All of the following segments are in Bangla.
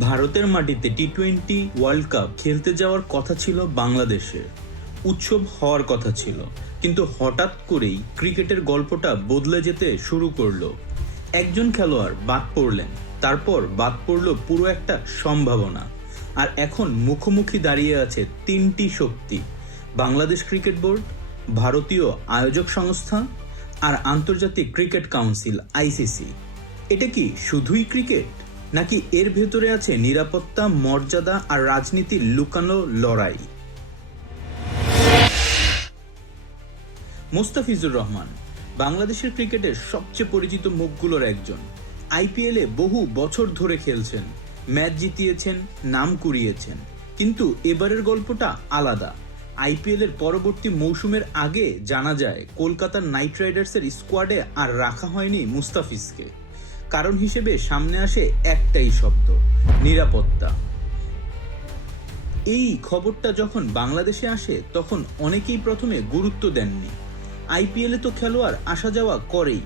ভারতের মাটিতে টি টোয়েন্টি ওয়ার্ল্ড কাপ খেলতে যাওয়ার কথা ছিল বাংলাদেশের। উৎসব হওয়ার কথা ছিল। কিন্তু হঠাৎ করেই ক্রিকেটের গল্পটা বদলে যেতে শুরু করল। একজন খেলোয়াড় বাদ পড়লেন, তারপর বাদ পড়ল পুরো একটা সম্ভাবনা। আর এখন মুখোমুখি দাঁড়িয়ে আছে তিনটি শক্তি। বাংলাদেশ ক্রিকেট বোর্ড, ভারতীয় আয়োজক সংস্থা আর আন্তর্জাতিক ক্রিকেট কাউন্সিল আইসিসি এটা কি শুধুই ক্রিকেট? নাকি এর ভেতরে আছে নিরাপত্তা, মর্যাদা আর রাজনীতির লুকানো লড়াই? মোস্তাফিজুর রহমান, বাংলাদেশের ক্রিকেটের সবচেয়ে পরিচিত মুখগুলোর একজন। আইপিএলে বহু বছর ধরে খেলছেন, ম্যাচ জিতিয়েছেন, নাম কুড়িয়েছেন। কিন্তু এবারের গল্পটা আলাদা। আইপিএলের পরবর্তী মৌসুমের আগে জানা যায়, কলকাতার নাইট রাইডার্সের স্কোয়াডে আর রাখা হয়নি মুস্তাফিজকে। কারণ হিসেবে সামনে আসে একটাই শব্দ, নিরাপত্তা। এই খবরটা যখন বাংলাদেশে আসে, তখন অনেকেই প্রথমে গুরুত্ব দেননি। আইপিএলে তো খেলোয়াড় আসা যাওয়া করেই,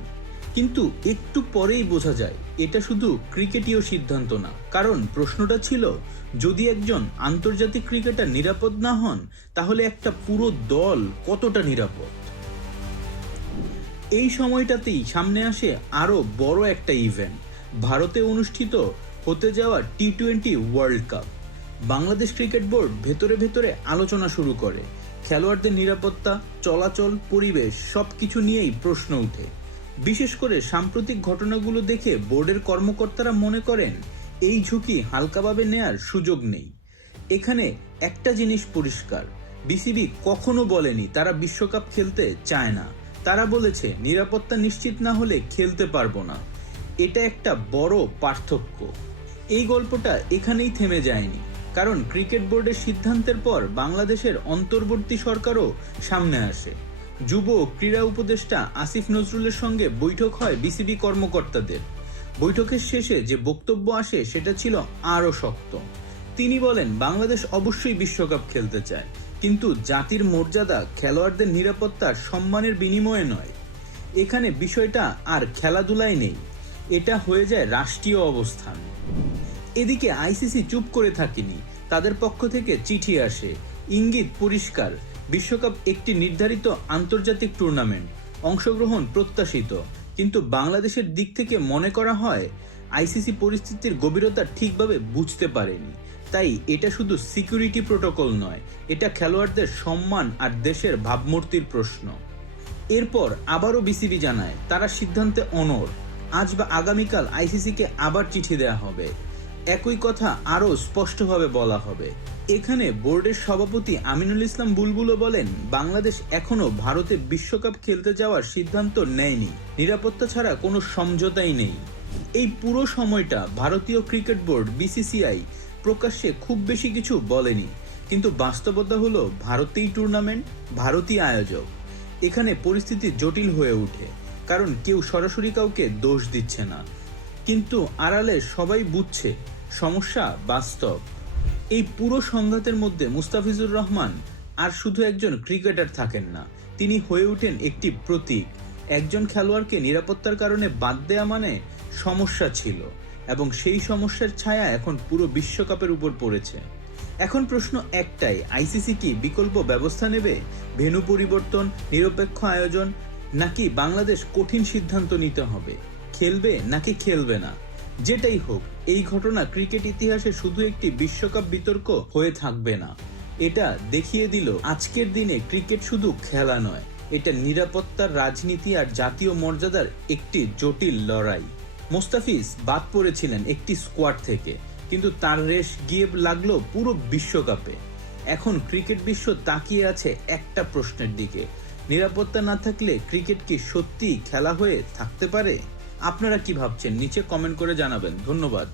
কিন্তু একটু পরেই বোঝা যায়, এটা শুধু ক্রিকেটীয় সিদ্ধান্ত না। কারণ প্রশ্নটা ছিল, যদি একজন আন্তর্জাতিক ক্রিকেটার নিরাপদ না হন, তাহলে একটা পুরো দল কতটা নিরাপদ? এই সময়টাতেই সামনে আসে আরও বড় একটা ইভেন্ট ভারতে অনুষ্ঠিত হতে যাওয়া T twenty world cup Bangladesh cricket board ভেতরে ভেতরে আলোচনা শুরু করে। খেলোয়াড়দের নিরাপত্তা, চলাচল, পরিবেশ সব কিছু নিয়েই প্রশ্ন ওঠে। বিশেষ করে সাম্প্রতিক ঘটনাগুলো দেখে বোর্ডের কর্মকর্তারা মনে করেন, এই ঝুঁকি হালকাভাবে নেয়ার সুযোগ নেই। এখানে একটা জিনিস পরিষ্কার, বিসিবি কখনো বলেনি তারা বিশ্বকাপ খেলতে চায় না। তারা বলেছে, নিরাপত্তা নিশ্চিত না হলে খেলতে পারব না। এটা একটা বড় পার্থক্য। এই গল্পটা এখানেই থেমে যায়নি। কারণ ক্রিকেট বোর্ডের সিদ্ধান্তের পর বাংলাদেশের অন্তর্বর্তী সরকারও সামনে আসে। যুব ক্রীড়া উপদেষ্টা আসিফ নজরুলের সঙ্গে বৈঠক হয় বিসিবি কর্মকর্তাদের। বৈঠকের শেষে যে বক্তব্য আসে, সেটা ছিল আরও শক্ত। তিনি বলেন, বাংলাদেশ অবশ্যই বিশ্বকাপ খেলতে চায়। কিন্তু জাতির মর্যাদা খেলোয়াড়দের নিরাপত্তা সম্মানের বিনিময়ে নয়। এখানে বিষয়টা আর খেলাধুলায় নেই। এটা হয়ে যায় রাষ্ট্রীয় অবস্থান। এদিকে আইসিসি চুপ করে থাকেনি। তাদের পক্ষ থেকে চিঠি আসে। ইঙ্গিত পরিষ্কার। বিশ্বকাপ একটি নির্ধারিত আন্তর্জাতিক টুর্নামেন্ট। অংশগ্রহণ প্রত্যাশিত। কিন্তু বাংলাদেশের দিক থেকে মনে করা হয়, আইসিসি পরিস্থিতির গভীরতা ঠিকভাবে বুঝতে পারেনি। তাই এটা শুধু সিকিউরিটি প্রোটোকল নয়, এটা খেলোয়াড়দের সম্মান আর দেশের ভাবমূর্তির প্রশ্ন। এরপর আবারও বিসিবি জানায়, তারা সিদ্ধান্তে অনর আজ বা আগামীকাল আইসিসিকে আবার চিঠি দেওয়া হবে। একই কথা আরও স্পষ্টভাবে বলা হবে। এখানে বোর্ডের সভাপতি আমিনুল ইসলাম বুলবুলও বলেন, বাংলাদেশ এখনও ভারতে বিশ্বকাপ খেলতে যাওয়ার সিদ্ধান্ত নেয়নি। নিরাপত্তা ছাড়া কোনো সমঝোতাই নেই। এই পুরো সময়টা ভারতীয় ক্রিকেট বোর্ড বিসিসিআই প্রকাশ্যে খুব বেশি কিছু বলেনি, কিন্তু বাস্তবতা হলো ভারতেই টুর্নামেন্ট ভারতীয় আয়োজক। এখানে পরিস্থিতি জটিল হয়ে ওঠে, কারণ কেউ সরাসরি কাউকে দোষ দিচ্ছে না। কিন্তু আড়ালে সবাই বুঝছে, সমস্যা বাস্তব। এই পুরো সংঘাতের মধ্যে মুস্তাফিজুর রহমান আর শুধু একজন ক্রিকেটার থাকেন না, তিনি হয়ে ওঠেন একটি প্রতীক। একজন খেলোয়াড়কে নিরাপত্তার কারণে বাদ দেয়া মানে সমস্যা ছিল। এবং সেই সমস্যার ছায়া এখন পুরো বিশ্বকাপের উপর পড়েছে। এখন প্রশ্ন একটাই, আইসিসি কি বিকল্প ব্যবস্থা নেবে? ভেন্যু পরিবর্তন, নিরপেক্ষ আয়োজন, নাকি বাংলাদেশ কঠিন সিদ্ধান্ত নিতে হবে? খেলবে নাকি খেলবে না? যেটাই হোক, এই ঘটনা ক্রিকেট ইতিহাসে শুধু একটি বিশ্বকাপ বিতর্ক হয়ে থাকবে না। এটা দেখিয়ে দিল আজকের দিনে ক্রিকেট শুধু খেলা নয়, এটা নিরাপত্তার রাজনীতি আর জাতীয় মর্যাদার একটি জটিল লড়াই। মোস্তাফিজ বাদ পড়েছিলেন একটি স্কোয়াড থেকে, কিন্তু তার রেশ গিয়ে লাগল পুরো বিশ্বকাপে। এখন ক্রিকেট বিশ্ব তাকিয়ে আছে একটা প্রশ্নের দিকে। নিরাপত্তা না থাকলে ক্রিকেট কি সত্যি খেলা হয়ে থাকতে পারে? আপনারা কি ভাবছেন? নিচে কমেন্ট করে জানাবেন। ধন্যবাদ।